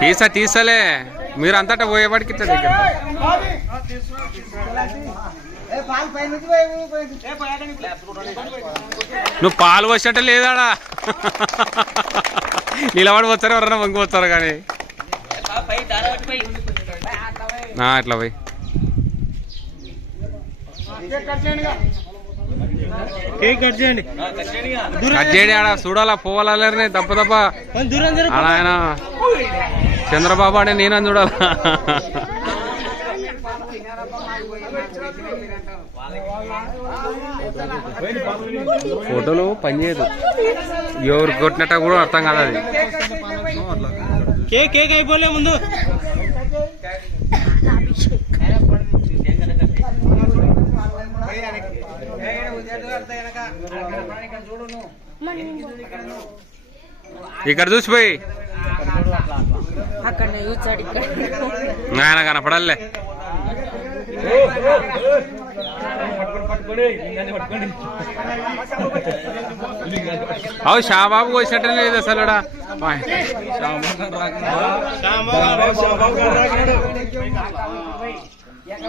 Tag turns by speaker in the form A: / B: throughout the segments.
A: తీసా తీసలే. మీరు అంతటా పోయేవాడికి దగ్గర. నువ్వు పాలు వచ్చేట లేదాడా? నిలబడి పోతారు ఎవరన్నా వంగి కానీ? ఆ, ఇట్లా పోయి.
B: కేక్ కట్ చేయండి?
A: కట్ చేయండి. ఆడ చూడాలా పోవాలని తప్ప తప్ప. ఆడ ఆయన చంద్రబాబు అంటే నేనని చూడాలా? ఫోటోలు పనిచేయదు ఎవరు కొట్టినట్ట కూడా అర్థం కాదు అది.
B: కేక్ కేక్ అయిపోలే ముందు.
A: ఇక్కడ చూసిపోయి
C: అక్కడ కూర్చాడు ఇక్కడ.
A: ఆయన కనపడాలే. అవు షాబాబు వచ్చినట్టు లేదు అసలు ఈడ.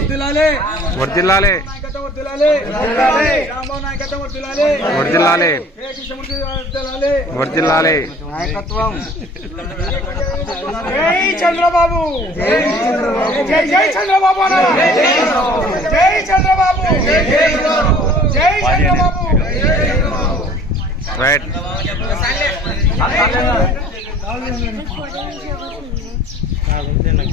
A: వర్దిల్లాలే. వర్దిల్లాలే. వర్దిల్లాలే.
D: జై చంద్రబాబు. జై జై చంద్రబాబు అనాలా? జై చంద్రబాబు. జై Chandrababu.
A: Right.
B: Ah, não
D: tem demek.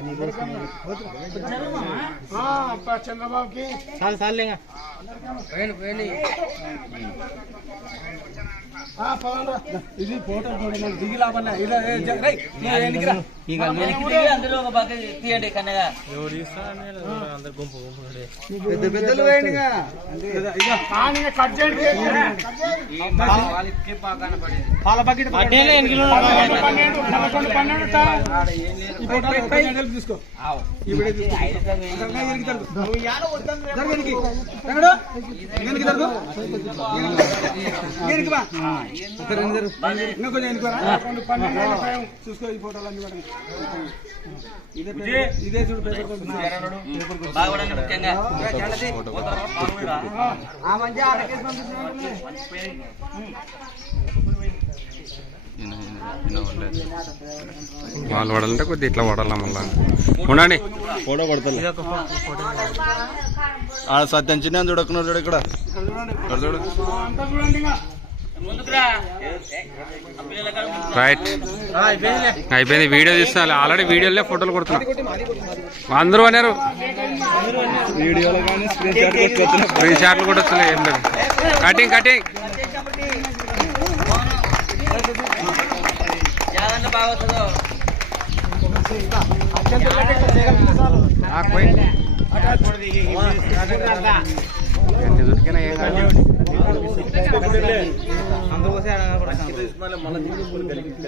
D: చంద్రబాబుకి. ఇది ఫోటో చూడండి దిగి ఇలా.
E: అందులో ఒక పక్క తీయండి కన్నగా.
D: కట్ చేయండి
B: పాల బకెట్
D: పన్నెండు పన్నెండు కలిపి తీసుకో. ఇప్పుడే బా. ఇంకా కొంచెం చూసుకో ఈ ఫోటోలు అన్ని కూడా. ఇదే ఇదే చూడు పేపర్
E: ముఖ్యంగా
D: ఆ మంచి
A: వాళ్ళు పడాలంటే కొద్దిగా ఇట్లా పడాలా మళ్ళా. ఉండండి.
F: ఫోటో కొడతలే ఆడ సత్యం చిన్న చూడకున్నారు చూడు ఇక్కడ. చూడు.
A: రైట్ అయిపోయింది. వీడియో తీస్తున్నా ఆల్రెడీ వీడియోలే ఫోటోలు కొడుతున్నా. అందరూ అన్నారు.
F: వీడియోలో కానీ స్క్రీన్
A: షాట్లు కూడా ఏం లేదు. కటింగ్ కటింగ్
E: జాగ్రత్త బాగా వస్తుందో
A: ఎన్ని దొరికినా ఏం కాదు
B: అందరూ పోసి ఆడ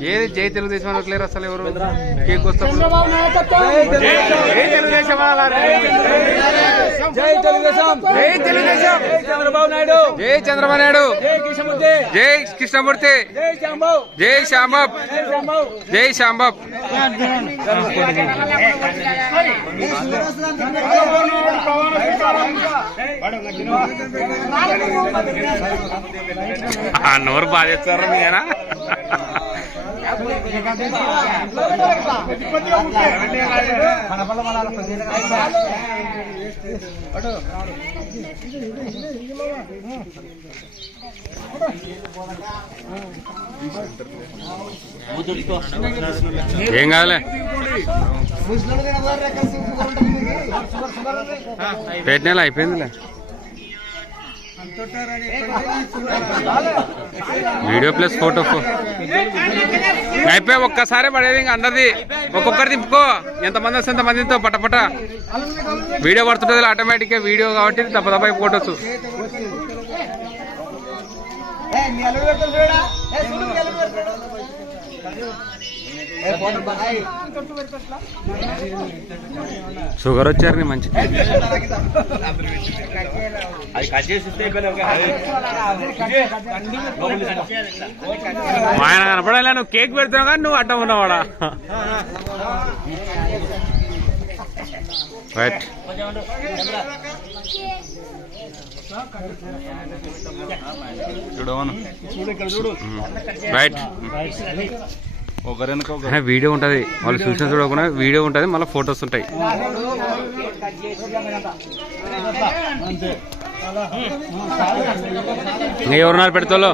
A: ఏది జై తెలుగుదేశం అనట్లేరు అసలు ఎవరు కేక్ వస్తారు జై తెలుగుదేశం.
D: జై తెలుగుదేశం.
A: జై
D: చంద్రబాబు నాయుడు.
A: జై చంద్రబాబు నాయుడు.
D: జై కిషన్మూర్తి
A: జై కృష్ణమూర్తి.
D: జై శాంబాబు
A: జై శ్యాంబాబ్
D: జై
A: శ్యాంబాబ్ నోరు బాగా చేస్తారు మీనా ఏం కాదులే. పెట్టిన అయిపోయిందిలే. వీడియో ప్లస్ ఫోటో అయిపోయి ఒక్కసారి పడేది ఇంకా అందరిది. ఒక్కొక్కరు తిప్పుకో ఎంతమంది వస్తే ఎంతమందితో పటపట. వీడియో పడుతుంటుంది ఆటోమేటిక్గా వీడియో కాబట్టి తప్ప తప్ప ఫోటోస్. షుగర్ వచ్చారు నీ మంచి ఆయన కనపడాలి నువ్వు కేక్ పెడుతున్నావు కానీ నువ్వు అడ్డం ఉన్నవాడా? రైట్
F: చూడవను
A: రైట్ వీడియో ఉంటుంది. వాళ్ళు చూసిన చూడకుండా వీడియో ఉంటుంది మళ్ళీ ఫొటోస్ ఉంటాయి. ఎవరున్నారు పెడతాలో